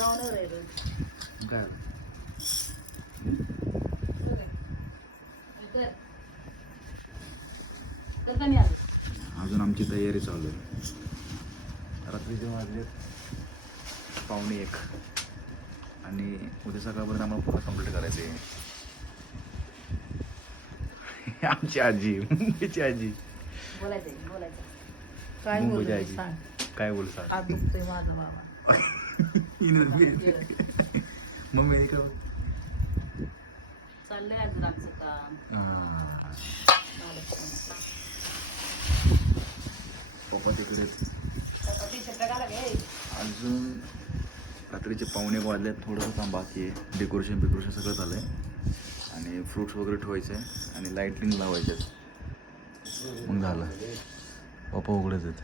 काय अजून आमची तयारी चालू आहे. रात्रीचे वाजले 1:45 आणि उद्या सकाळपर्यंत आम्हाला पूर्ण कंप्लीट करायचं आहे. आमची आजी, मुंबईची आजी, काय मुंबईची बोलू आजी सांग. काय बोल सांग. हात दुखतोय माझा बाबा. मम्मी आहे का? चाललंय अजून आमचं काम. पप्पा तिकडे अजून रात्रीचे 1:45 वाजले. थोडंसं काम बाकी आहे. डेकोरेशन सगळं झालं आहे आणि फ्रूट्स वगैरे ठेवायचे आहे आणि लाईटिंग लावायचे आहेत. मग झालं. पप्पा उघडेच आहेत.